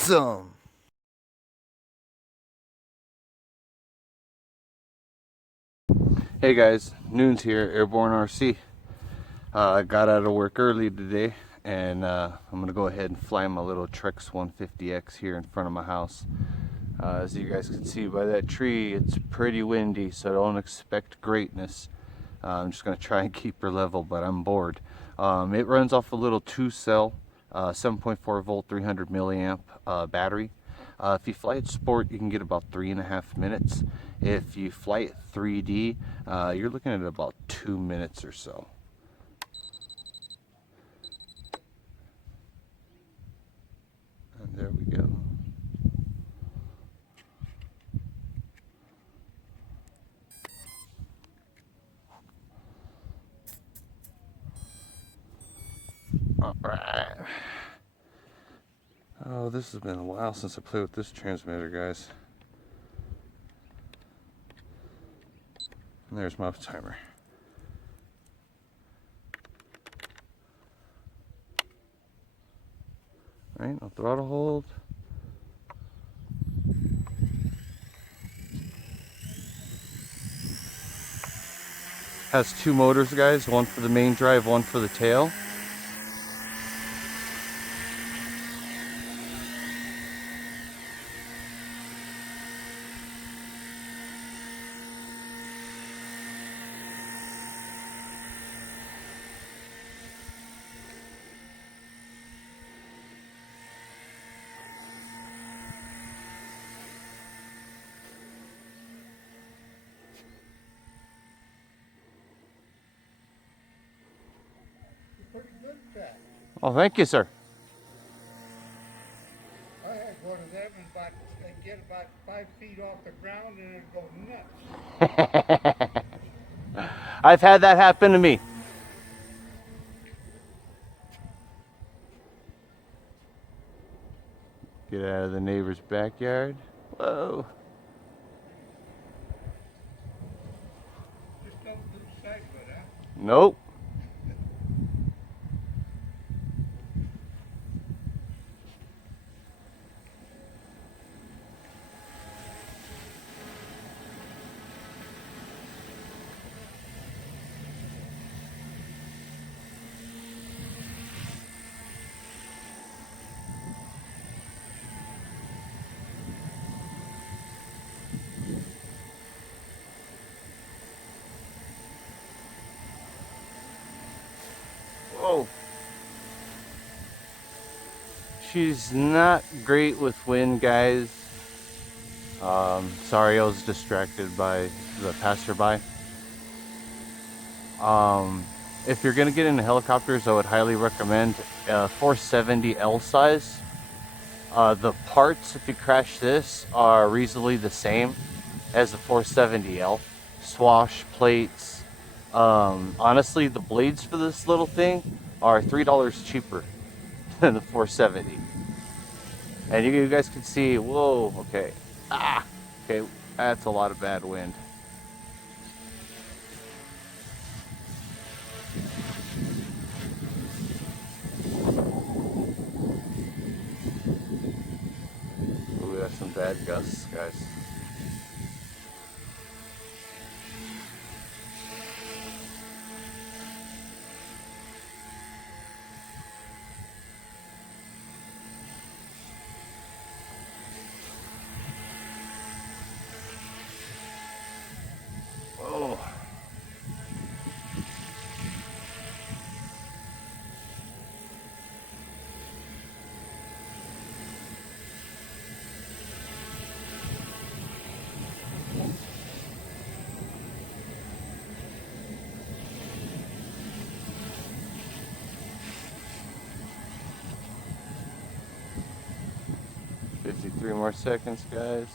Awesome. Hey guys, Noons here, Airborne RC. I got out of work early today, and I'm gonna go ahead and fly my little TREX 150X here in front of my house. As you guys can see by that tree, it's pretty windy, so don't expect greatness. I'm just gonna try and keep her level, but I'm bored. It runs off a little 2-cell, 7.4 volt, 300 milliamp battery. If you fly it sport, you can get about 3.5 minutes. If you fly it 3D, you're looking at about 2 minutes or so. And there we go. All right. Oh, this has been a while since I played with this transmitter, guys. And there's my timer. All right, no throttle hold. Has 2 motors, guys, one for the main drive, one for the tail. Pretty good track. Oh, thank you, sir. I had one of them and I'd get about 5 feet off the ground and it'd go nuts. I've had that happen to me. Get out of the neighbor's backyard. Whoa. Just don't lose sight of it, huh? Nope. Whoa. She's not great with wind, guys. Sorry, I was distracted by the passerby. If you're gonna get into helicopters, I would highly recommend 470 L size. The parts, if you crash this, are reasonably the same as the 470L. Swash plates. Honestly, the blades for this little thing are $3 cheaper than the 470. And you guys can see, whoa, okay. Okay, that's a lot of bad wind. Ooh, that's some bad gusts, guys. Oh. $53 more seconds, guys.